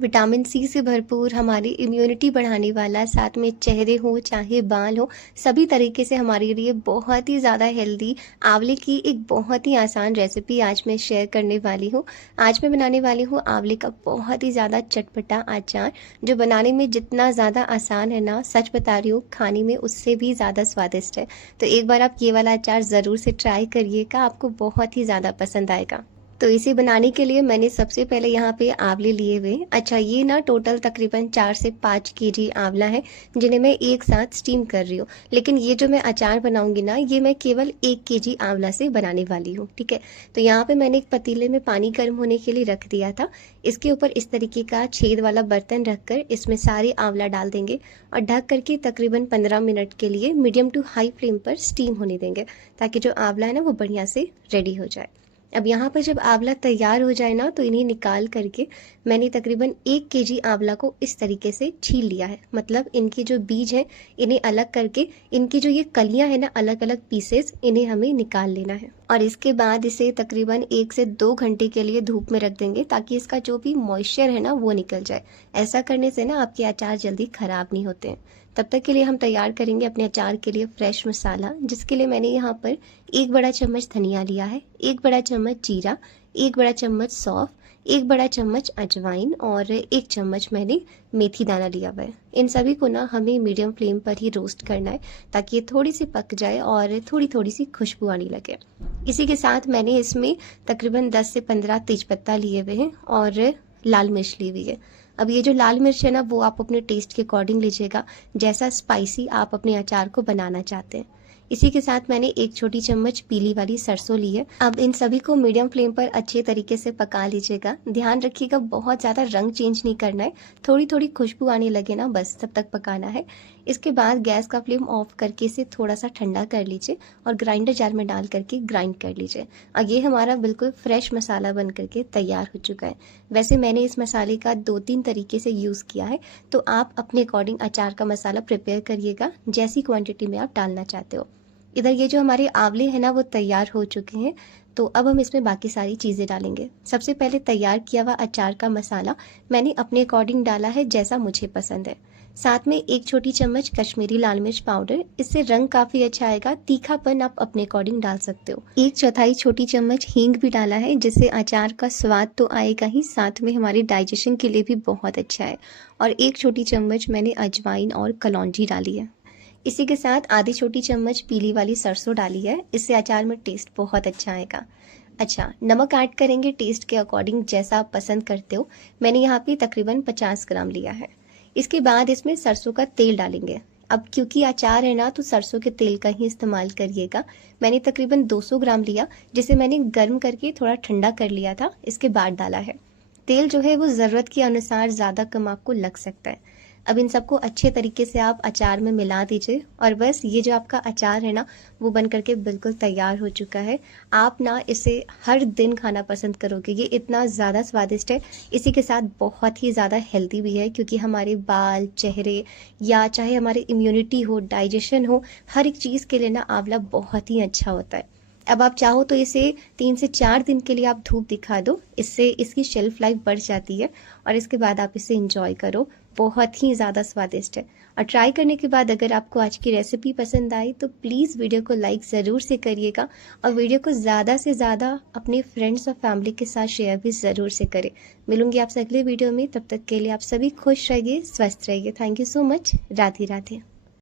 Vitamin C से भरपूर, हमारी इम्यूनिटी बढ़ाने वाला, साथ में चेहरे हो चाहे बाल हो, सभी तरीके से हमारे लिए बहुत ही ज़्यादा हेल्दी आंवले की एक बहुत ही आसान रेसिपी आज मैं शेयर करने वाली हूँ। आज मैं बनाने वाली हूँ आंवले का बहुत ही ज़्यादा चटपटा अचार, जो बनाने में जितना ज़्यादा आसान है ना, सच बता रही हूँ, खाने में उससे भी ज़्यादा स्वादिष्ट है। तो एक बार आप ये वाला अचार ज़रूर से ट्राई करिएगा, आपको बहुत ही ज़्यादा पसंद आएगा। तो इसे बनाने के लिए मैंने सबसे पहले यहाँ पे आंवले लिए हुए। अच्छा, ये ना टोटल तकरीबन 4 से 5 केजी आंवला है, जिन्हें मैं एक साथ स्टीम कर रही हूँ। लेकिन ये जो मैं अचार बनाऊंगी ना, ये मैं केवल 1 केजी आंवला से बनाने वाली हूँ, ठीक है। तो यहाँ पे मैंने एक पतीले में पानी गर्म होने के लिए रख दिया था। इसके ऊपर इस तरीके का छेद वाला बर्तन रखकर इसमें सारे आंवला डाल देंगे और ढक करके तकरीबन 15 मिनट के लिए मीडियम टू हाई फ्लेम पर स्टीम होने देंगे, ताकि जो आंवला है ना वो बढ़िया से रेडी हो जाए। अब यहाँ पर जब आंवला तैयार हो जाए ना, तो इन्हें निकाल करके मैंने तकरीबन 1 केजी आंवला को इस तरीके से छील लिया है। मतलब इनके जो बीज हैं इन्हें अलग करके, इनकी जो ये कलियां हैं ना, अलग अलग पीसेस, इन्हें हमें निकाल लेना है। और इसके बाद इसे तकरीबन 1 से 2 घंटे के लिए धूप में रख देंगे, ताकि इसका जो भी मॉइस्चर है ना वो निकल जाए। ऐसा करने से ना आपके अचार जल्दी खराब नहीं होते हैं। तब तक के लिए हम तैयार करेंगे अपने अचार के लिए फ्रेश मसाला, जिसके लिए मैंने यहाँ पर 1 बड़ा चम्मच धनिया लिया है, 1 बड़ा चम्मच जीरा, 1 बड़ा चम्मच सौंफ, 1 बड़ा चम्मच अजवाइन और 1 चम्मच मैंने मेथी दाना लिया हुआ है। इन सभी को ना हमें मीडियम फ्लेम पर ही रोस्ट करना है, ताकि ये थोड़ी सी पक जाए और थोड़ी थोड़ी सी खुशबू आने लगे। इसी के साथ मैंने इसमें तकरीबन 10 से 15 तेजपत्ता लिए हुए हैं और लाल मिर्च ली हुई है। अब ये जो लाल मिर्च है ना, वो आप अपने टेस्ट के अकॉर्डिंग लीजिएगा, जैसा स्पाइसी आप अपने अचार को बनाना चाहते हैं। इसी के साथ मैंने 1 छोटी चम्मच पीली वाली सरसों ली है। अब इन सभी को मीडियम फ्लेम पर अच्छे तरीके से पका लीजिएगा। ध्यान रखिएगा, बहुत ज़्यादा रंग चेंज नहीं करना है, थोड़ी थोड़ी खुशबू आने लगे ना, बस तब तक पकाना है। इसके बाद गैस का फ्लेम ऑफ करके इसे थोड़ा सा ठंडा कर लीजिए और ग्राइंडर जार में डाल करके ग्राइंड कर लीजिए। और ये हमारा बिल्कुल फ्रेश मसाला बन करके तैयार हो चुका है। वैसे मैंने इस मसाले का 2-3 तरीके से यूज़ किया है, तो आप अपने अकॉर्डिंग अचार का मसाला प्रिपेयर करिएगा, जैसी क्वांटिटी में आप डालना चाहते हो। इधर ये जो हमारे आंवले हैं ना, वो तैयार हो चुके हैं। तो अब हम इसमें बाकी सारी चीज़ें डालेंगे। सबसे पहले तैयार किया हुआ अचार का मसाला मैंने अपने अकॉर्डिंग डाला है, जैसा मुझे पसंद है। साथ में 1 छोटी चम्मच कश्मीरी लाल मिर्च पाउडर, इससे रंग काफ़ी अच्छा आएगा। तीखापन आप अपने अकॉर्डिंग डाल सकते हो। 1/4 छोटी चम्मच हींग भी डाला है, जिससे अचार का स्वाद तो आएगा ही, साथ में हमारे डाइजेशन के लिए भी बहुत अच्छा है। और 1 छोटी चम्मच मैंने अजवाइन और कलौंजी डाली है। इसी के साथ आधी छोटी चम्मच पीली वाली सरसों डाली है, इससे अचार में टेस्ट बहुत अच्छा आएगा। अच्छा, नमक ऐड करेंगे टेस्ट के अकॉर्डिंग, जैसा आप पसंद करते हो। मैंने यहाँ पे तकरीबन 50 ग्राम लिया है। इसके बाद इसमें सरसों का तेल डालेंगे। अब क्योंकि अचार है ना, तो सरसों के तेल का ही इस्तेमाल करिएगा। मैंने तकरीबन 200 ग्राम लिया, जिसे मैंने गर्म करके थोड़ा ठंडा कर लिया था, इसके बाद डाला है। तेल जो है वो ज़रूरत के अनुसार ज़्यादा कम आपको लग सकता है। अब इन सबको अच्छे तरीके से आप अचार में मिला दीजिए और बस ये जो आपका अचार है ना, वो बन करके बिल्कुल तैयार हो चुका है। आप ना इसे हर दिन खाना पसंद करोगे, ये इतना ज़्यादा स्वादिष्ट है। इसी के साथ बहुत ही ज़्यादा हेल्दी भी है, क्योंकि हमारे बाल, चेहरे या चाहे हमारी इम्यूनिटी हो, डाइजेशन हो, हर एक चीज़ के लिए ना आंवला बहुत ही अच्छा होता है। अब आप चाहो तो इसे 3 से 4 दिन के लिए आप धूप दिखा दो, इससे इसकी शेल्फ लाइफ बढ़ जाती है और इसके बाद आप इसे इंजॉय करो। बहुत ही ज़्यादा स्वादिष्ट है। और ट्राई करने के बाद अगर आपको आज की रेसिपी पसंद आई, तो प्लीज़ वीडियो को लाइक ज़रूर से करिएगा और वीडियो को ज़्यादा से ज़्यादा अपने फ्रेंड्स और फैमिली के साथ शेयर भी ज़रूर से करें। मिलूंगी आपसे अगले वीडियो में, तब तक के लिए आप सभी खुश रहिए, स्वस्थ रहिए। Thank you so much. Radhe Radhe.